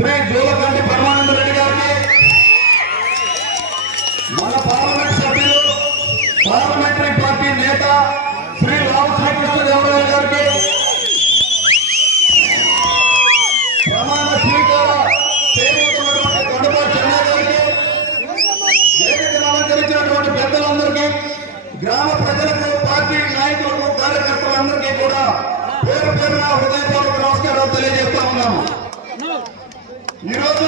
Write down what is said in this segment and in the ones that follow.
శ్రీ జోలకంటి పరమానంద రెడ్డి గారికి, మన పార్లమెంట్ సభ్యులు పార్లమెంటరీ పార్టీ నేత శ్రీ రావు శ్రీకృష్ణదేవరాయలు గారికి, ప్రమాణ స్వీకార చేయబోతున్నటువంటి కొండపాటి చెన్నై గారికి, వేదికను అలంకరించినటువంటి పెద్దలందరికీ, గ్రామ ప్రజలకు, పార్టీ నాయకులకు, కార్యకర్తలందరికీ కూడా పేరు పేరున హృదయపూర్వక నమస్కారాలు తెలియజేస్తా ఉన్నాము. ఈరోజు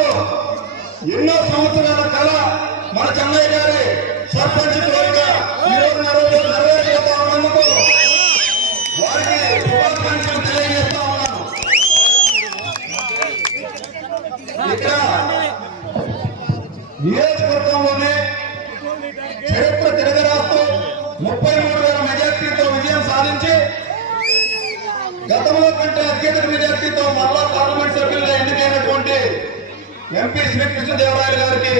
ఎన్నో సంవత్సరాల కళ మన చెన్నై గారి సర్పంచ్ కోరిక ఈరోజు నెరవేర్చేస్తా ఉన్నందుకు వారికి శుభాకాంక్షలు తెలియజేస్తా ఉన్నాను. ఇక్కడ నియోజకవర్గంలోనే చరిత్ర తిరగరాస్తూ 33,000 మెజార్టీతో విజయం సాధించి గతంలో కంటే అత్యధిక మెజార్టీతో మరలా పార్లమెంట్ సభ్యులుగా ఎన్నికైనటువంటి ఎంపీ శ్రీకృష్ణదేవరాయలు గారికి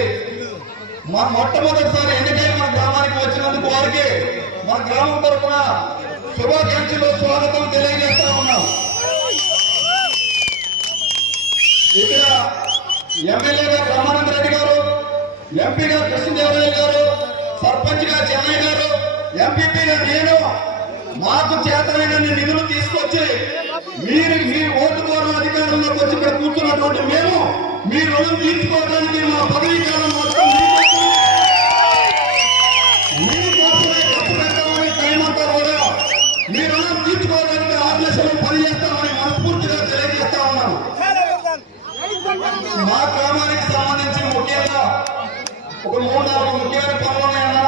మొట్టమొదటిసారి ఎన్నికై మన గ్రామానికి వచ్చినందుకు వారికి మన గ్రామం తరఫున శుభాకాంక్షలు, స్వాగతం తెలియజేస్తా ఉన్నాం. ఇక్కడ ఎమ్మెల్యేగా బ్రహ్మానంద రెడ్డి గారు, ఎంపీగా కృష్ణదేవరాయలు గారు, సర్పంచ్ గా చెన్నై గారు, ఎంపీపీగా నేను, మాకు చేతనైన నిధులు తీసుకొచ్చి మీరు మీ ఓటు ద్వారా అధికారంలోకి వచ్చి ఇక్కడ కూర్చున్నటువంటి మేము మీ రుణం తీర్చుకోవడానికి మా పదవీ కాలం మొత్తం మీకోసమే ఖర్చు పెడతామని టైమంతా కూడా మీ రుణం తీర్చుకోవడానికి 6 లక్షలు పనిచేస్తామని మనస్ఫూర్తిగా తెలియజేస్తా ఉన్నాను. మా గ్రామానికి సంబంధించి ముఖ్యంగా ఒక 3-4 ముఖ్యమైన పనులు ఉన్నాయన్నా.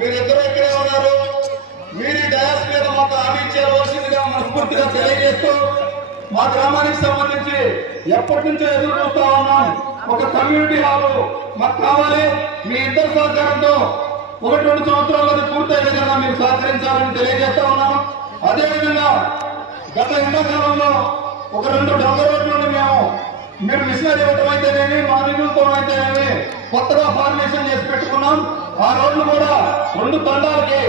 మీరిద్దరూ ఇక్కడే ఉన్నారు. మీరు ఈ డయాస్ మీద మాకు హామీ ఇచ్చేవలసిందిగా మనస్ఫూర్తిగా తెలియజేస్తూ, మా గ్రామానికి సంబంధించి ఎప్పటి నుంచో ఎదురు చూస్తా ఉన్నాం. ఒక కమ్యూనిటీ హాల్ మాకు కావాలి. మీ ఇద్దరు సహకారంతో 1-2 సంవత్సరాల్లో పూర్తయ్యే విధంగా మీరు సహకరించాలని తెలియజేస్తా ఉన్నాం. అదేవిధంగా గత ఎండాకాలంలో ఒక 2 డబుల్ రోడ్లను మీరు మిషనరీ ఇవ్వడం అయితేనేమి, మా నిధులతో అయితేనేమి కొత్తగా ఫార్మేషన్ చేసి పెట్టుకున్నాం. ఆ రోడ్లు కూడా 2 తండాలకి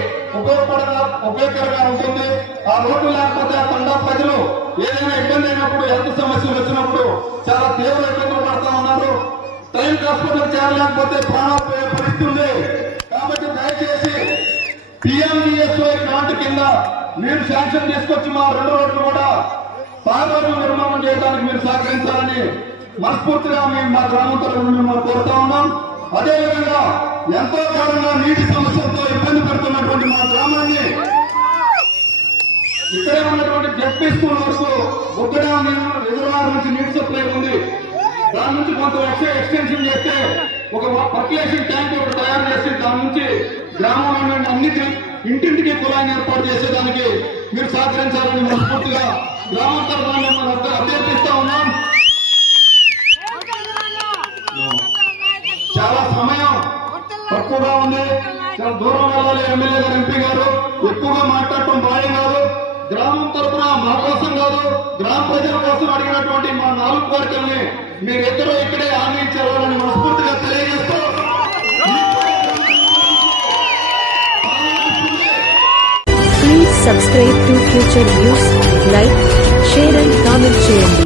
ఉపయోగకరంగా ఉంటుంది. ఆ రోడ్లు లేకపోతే ఆ తండా ప్రజలు ఏదైనా ఇబ్బంది అయినప్పుడు, హెల్త్ సమస్యలు వచ్చినప్పుడు చాలా తీవ్ర ఇబ్బందులు పడతా ఉన్నారు. టైం హాస్పిటల్ చేరలేకపోతే ప్రాణాలు పోయే పరిస్థితి ఉంది. కాబట్టి దయచేసి PMGSY గ్రాంట్ కింద మీరు శాంక్షన్ తీసుకొచ్చి మా 2 రోడ్లు కూడా సాగరోడ్లు నిర్మాణం చేయడానికి మీరు సహకరించాలని మనస్ఫూర్తిగా మేము మా గ్రామం తరఫున మిమ్మల్ని కోరుతా ఉన్నాం. అదేవిధంగా ఎంతో కాలంగా నీటి సమస్యలతో ఇబ్బంది పెడుతున్నటువంటి మా గ్రామాన్ని ఇక్కడే ఉన్నటువంటి జడ్పీ స్కూల్ వరకు బుగ్గడాం రిజర్వాయర్ నుంచి నీటి సప్లై ఉంది. దాని నుంచి కొంత ఎక్స్టెన్షన్ చేస్తే ఒక పర్క్యులేషన్ ట్యాంక్ ఒకటి తయారు చేసి దాని నుంచి గ్రామంలో అన్నిటి ఇంటింటికి కుళాయిని ఏర్పాటు చేసేదానికి మీరు సహకరించాలని మనస్ఫూర్తిగా గ్రామం తరఫున మిమ్మల్ని అభ్యర్థిస్తా ఉన్నాం. చాలా సమయం తక్కువగా ఉంది. చాలా దూరం వెళ్ళాలి. ఎమ్మెల్యే గారు, ఎంపీ గారు ఎక్కువగా మాట్లాడటం భావ్యం కాదు. గ్రామం తరఫున మా కోసం కాదు, గ్రామ ప్రజల కోసం అడిగినటువంటి మా 4 కోరికల్ని మీరిద్దరూ ఇక్కడే హామీ ఇచ్చేవాళ్ళని మనస్ఫూర్తిగా తెలియజేస్తూ, please subscribe to future news, like, share and comment చేయండి.